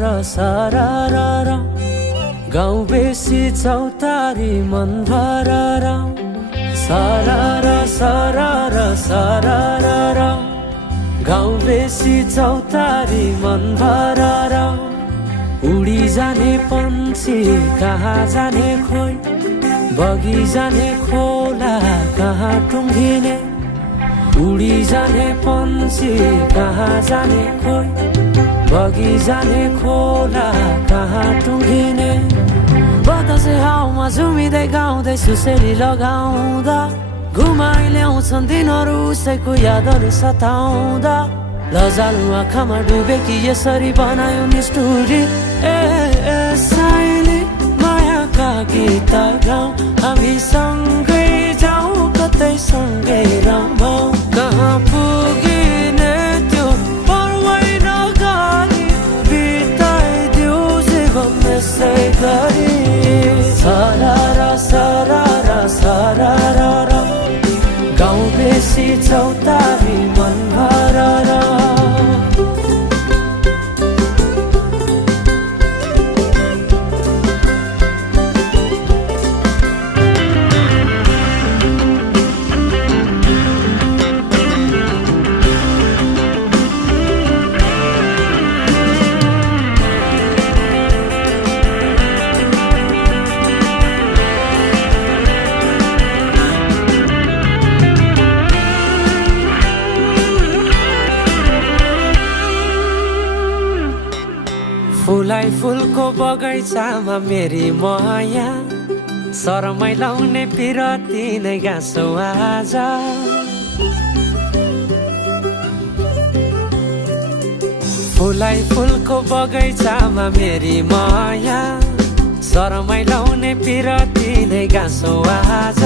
सरर गाउँ बेसी चौतारी मन भरर सरर सरर सरर गाउँ बेसी चौतारी मन भरर उडी जाने पन्छी कहाँ जाने खोइ बगी जाने खोला कहाँ टुङ्गिने उडी जाने पन्छी कहाँ जाने खोइ बगी जाने खोला कहाँ टुङ्गिने बतासे हाउमा झुमिँदै गाउँदै सुसेरी लगाउँदा घुमाइ ल्याउँछन् दिनहरू उसैको यादहरू सताउँदा लजालु आँखामा डुबे कि यसरी बनायो निष्ठुरी साइली मायाका गीत गाउँ हामी सँगै जाउँ कतै सँगै रमाउँ कहाँ पुगिने त्यो पर्वै नगरी बिताइदिऊ जीवन यसै गरी सरर सरर सरर गाउँ बेसी चौतारी मन भरर फुलाई फुलको बगैँचामा मेरी माया शरमै लाउने पिरती नै गाँसो आज फुलाई फुलको बगैँचामा मेरी माया शरमै लाउने पिरती नै गाँसो आज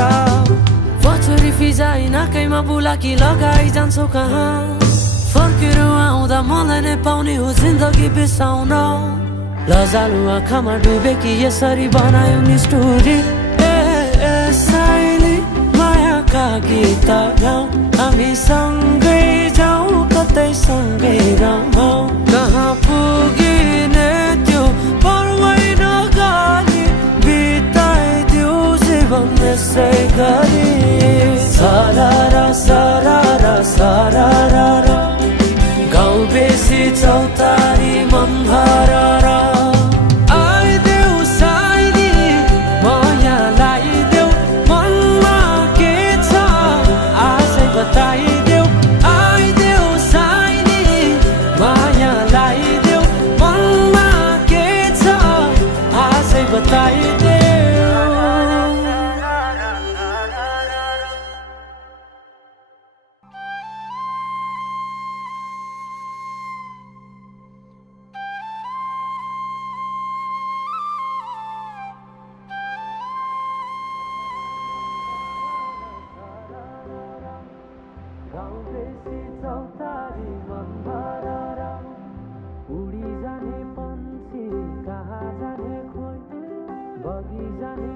पछुरी फिजाइ नाकैमा बुलाकी लगाइ जान्छौ कहाँ फर्केर आउँदा मलाई नै पाउने हो जिन्दगी बिसाउन लजालु आँखामा डुबे कि यसरी बनायो निष्ठुरी साइली मायाका गीत गाउँ हामी सँगै जाउँ कतै सँगै रमाउँ कहाँ पुगिने त्यो पर्वै नगरी बिताइदिऊ जीवन यसै गरी सरर सरर सरर गाउँ बेसी चौतारी मन भरर आइदेऊ साइली माया लाइदेऊ मनमा के छ आजै बताइदेऊ आइदेऊ साइली माया लाइदेऊ मनमा के छ आजै बताइदेऊ गाउँ बेसी चौतारी मन भरर उडी जाने पन्छी कहाँ जाने खोइ बगी जाने